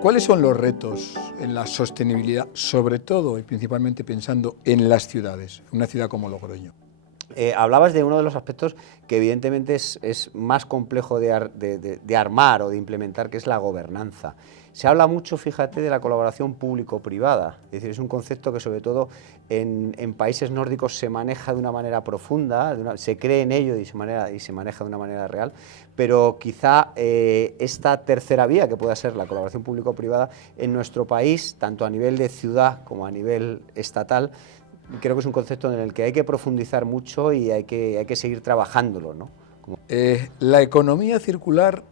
¿Cuáles son los retos en la sostenibilidad, sobre todo y principalmente pensando en las ciudades, una ciudad como Logroño? Hablabas de uno de los aspectos que evidentemente es más complejo de armar o de implementar, que es la gobernanza. Se habla mucho, fíjate, de la colaboración público-privada, es decir, es un concepto que sobre todo en países nórdicos se maneja de una manera profunda, se cree en ello y se maneja de una manera real, pero quizá esta tercera vía, que pueda ser la colaboración público-privada, en nuestro país, tanto a nivel de ciudad como a nivel estatal, creo que es un concepto en el que hay que profundizar mucho y hay que seguir trabajándolo, ¿no? La economía circular,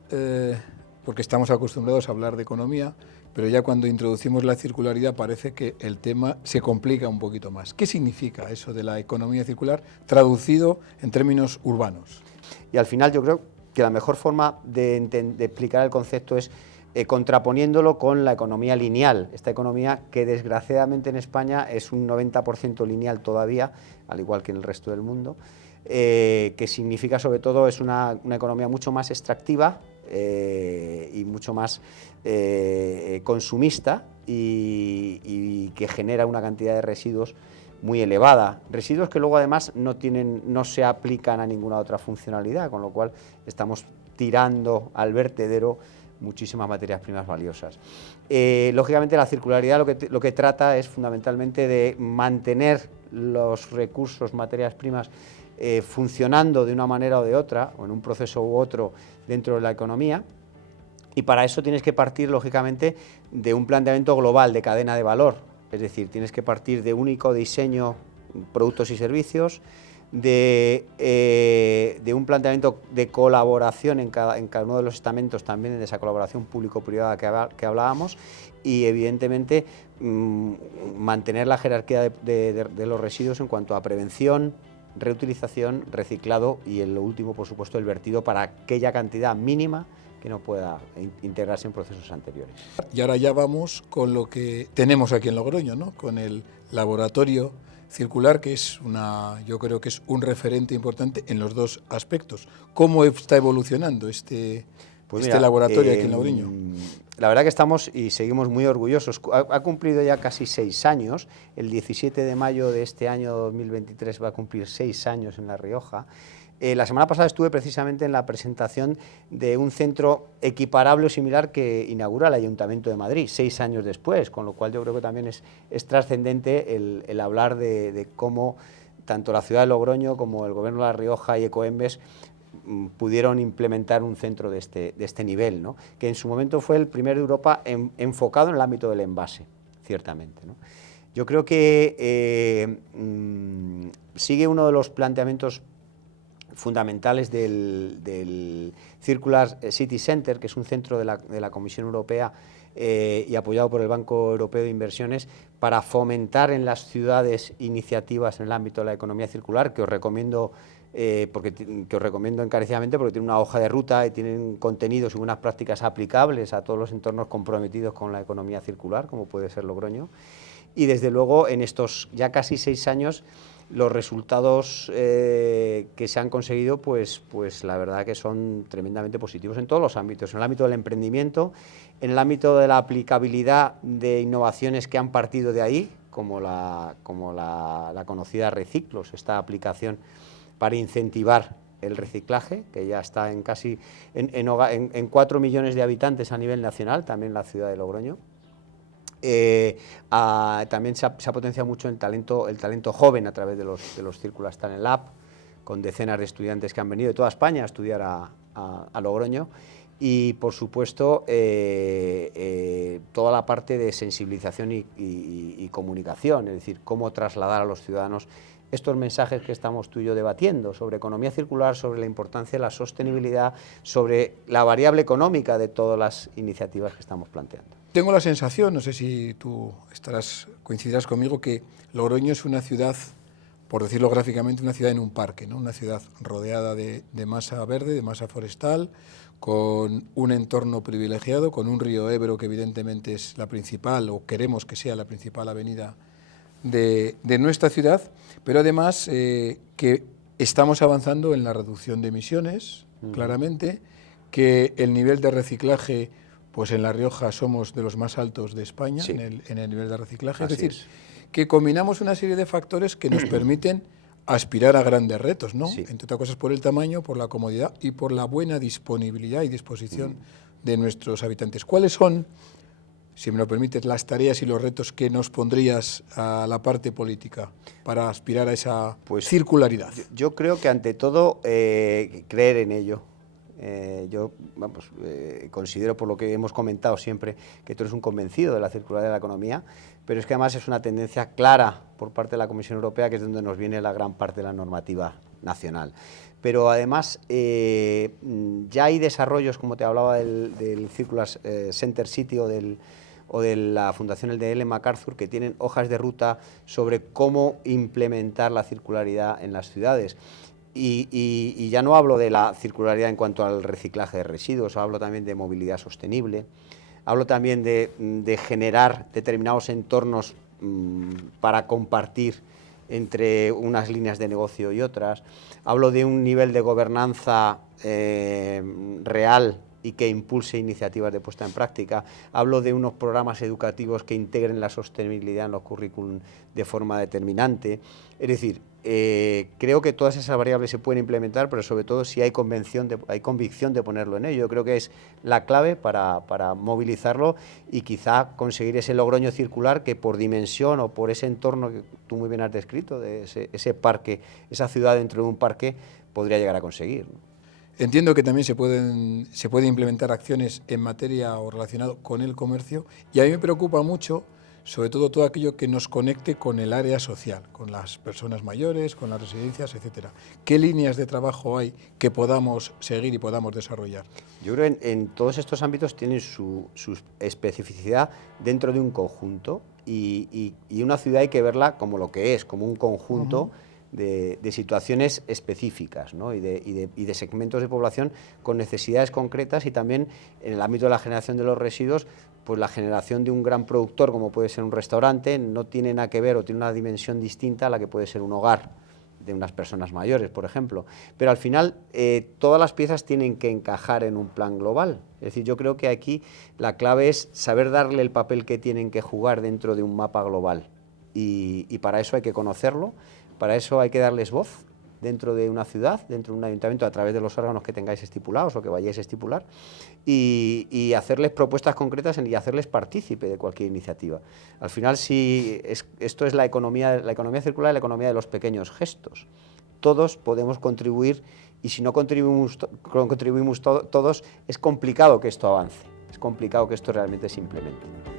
porque estamos acostumbrados a hablar de economía, pero ya cuando introducimos la circularidad parece que el tema se complica un poquito más. ¿Qué significa eso de la economía circular traducido en términos urbanos? Y al final yo creo que la mejor forma de explicar el concepto es contraponiéndolo con la economía lineal, esta economía que desgraciadamente en España es un 90% lineal todavía, al igual que en el resto del mundo, que significa sobre todo es una economía mucho más extractiva y mucho más consumista y que genera una cantidad de residuos muy elevada, residuos que luego además no se aplican a ninguna otra funcionalidad, con lo cual estamos tirando al vertedero muchísimas materias primas valiosas. Lógicamente la circularidad lo que trata es fundamentalmente de mantener los recursos, materias primas, funcionando de una manera o de otra, o en un proceso u otro dentro de la economía, y para eso tienes que partir lógicamente de un planteamiento global de cadena de valor, es decir, tienes que partir de único diseño, productos y servicios, de un planteamiento de colaboración en cada uno de los estamentos, también de esa colaboración público-privada que hablábamos, y evidentemente mantener la jerarquía de los residuos en cuanto a prevención, reutilización, reciclado y en lo último, por supuesto, el vertido para aquella cantidad mínima que no pueda integrarse en procesos anteriores. Y ahora ya vamos con lo que tenemos aquí en Logroño, ¿no? Con el laboratorio circular, que es yo creo que es un referente importante en los dos aspectos. ¿Cómo está evolucionando este laboratorio aquí en Logroño? La verdad que estamos y seguimos muy orgullosos. Ha cumplido ya casi 6 años. El 17 de mayo de este año 2023 va a cumplir 6 años en La Rioja. La semana pasada estuve precisamente en la presentación de un centro equiparable o similar que inaugura el Ayuntamiento de Madrid 6 años después, con lo cual yo creo que también es trascendente el hablar de cómo tanto la ciudad de Logroño como el Gobierno de La Rioja y Ecoembes pudieron implementar un centro de este nivel, ¿no? Que en su momento fue el primero de Europa enfocado en el ámbito del envase, ciertamente, ¿no? Yo creo que sigue uno de los planteamientos fundamentales del Circular City Center, que es un centro de la Comisión Europea y apoyado por el Banco Europeo de Inversiones, para fomentar en las ciudades iniciativas en el ámbito de la economía circular, que os recomiendo encarecidamente, porque tiene una hoja de ruta y tienen contenidos y unas prácticas aplicables a todos los entornos comprometidos con la economía circular, como puede ser Logroño. Y desde luego en estos ya casi 6 años los resultados que se han conseguido, pues la verdad que son tremendamente positivos en todos los ámbitos, en el ámbito del emprendimiento, en el ámbito de la aplicabilidad de innovaciones que han partido de ahí, como la conocida Reciclos, esta aplicación para incentivar el reciclaje, que ya está en 4 millones de habitantes a nivel nacional, también en la ciudad de Logroño. También se ha potenciado mucho el talento joven a través de los Circular Talent Lab, con decenas de estudiantes que han venido de toda España a estudiar a Logroño, y por supuesto toda la parte de sensibilización y comunicación, es decir, cómo trasladar a los ciudadanos estos mensajes que estamos tú y yo debatiendo sobre economía circular, sobre la importancia de la sostenibilidad, sobre la variable económica de todas las iniciativas que estamos planteando. Tengo la sensación, no sé si tú coincidirás conmigo, que Logroño es una ciudad, por decirlo gráficamente, una ciudad en un parque, ¿no? Una ciudad rodeada de masa verde, de masa forestal, con un entorno privilegiado, con un río Ebro que evidentemente es la principal, o queremos que sea la principal avenida de nuestra ciudad, pero además que estamos avanzando en la reducción de emisiones, claramente, que el nivel de reciclaje pues en La Rioja somos de los más altos de España Sí. en el nivel de reciclaje. Así Es decir, es. que combinamos una serie de factores que nos permiten aspirar a grandes retos, ¿no? Sí. Entre otras cosas por el tamaño, por la comodidad y por la buena disponibilidad y disposición de nuestros habitantes. ¿Cuáles son, si me lo permites, las tareas y los retos que nos pondrías a la parte política para aspirar a esa circularidad? Yo creo que ante todo creer en ello. Considero, por lo que hemos comentado siempre, que tú eres un convencido de la circularidad de la economía, pero es que además es una tendencia clara por parte de la Comisión Europea, que es donde nos viene la gran parte de la normativa nacional. Pero además ya hay desarrollos, como te hablaba del Circular Center City o de la Fundación Ellen MacArthur, que tienen hojas de ruta sobre cómo implementar la circularidad en las ciudades. Y ya no hablo de la circularidad en cuanto al reciclaje de residuos, hablo también de movilidad sostenible, hablo también de generar determinados entornos para compartir entre unas líneas de negocio y otras, hablo de un nivel de gobernanza real y que impulse iniciativas de puesta en práctica, hablo de unos programas educativos que integren la sostenibilidad en los currículum de forma determinante. Es decir, creo que todas esas variables se pueden implementar, pero sobre todo si hay convicción de ponerlo en ello. Yo creo que es la clave para movilizarlo y quizá conseguir ese Logroño circular que por dimensión o por ese entorno que tú muy bien has descrito, de ese parque, esa ciudad dentro de un parque, podría llegar a conseguir, ¿no? Entiendo que también se pueden implementar acciones en materia o relacionado con el comercio, y a mí me preocupa mucho, sobre todo aquello que nos conecte con el área social, con las personas mayores, con las residencias, etcétera. ¿Qué líneas de trabajo hay que podamos seguir y podamos desarrollar? Yo creo que en todos estos ámbitos tienen su especificidad dentro de un conjunto y una ciudad hay que verla como lo que es, como un conjunto de situaciones específicas, ¿no? y de segmentos de población con necesidades concretas, y también en el ámbito de la generación de los residuos, pues la generación de un gran productor como puede ser un restaurante no tiene nada que ver o tiene una dimensión distinta a la que puede ser un hogar de unas personas mayores, por ejemplo. Pero al final todas las piezas tienen que encajar en un plan global. Es decir, yo creo que aquí la clave es saber darle el papel que tienen que jugar dentro de un mapa global, y para eso hay que conocerlo, para eso hay que darles voz dentro de una ciudad, dentro de un ayuntamiento, a través de los órganos que tengáis estipulados o que vayáis a estipular, y hacerles propuestas concretas y hacerles partícipe de cualquier iniciativa. Al final, esto es la economía circular, la economía de los pequeños gestos. Todos podemos contribuir, y si no contribuimos todos, es complicado que esto avance, es complicado que esto realmente se implemente.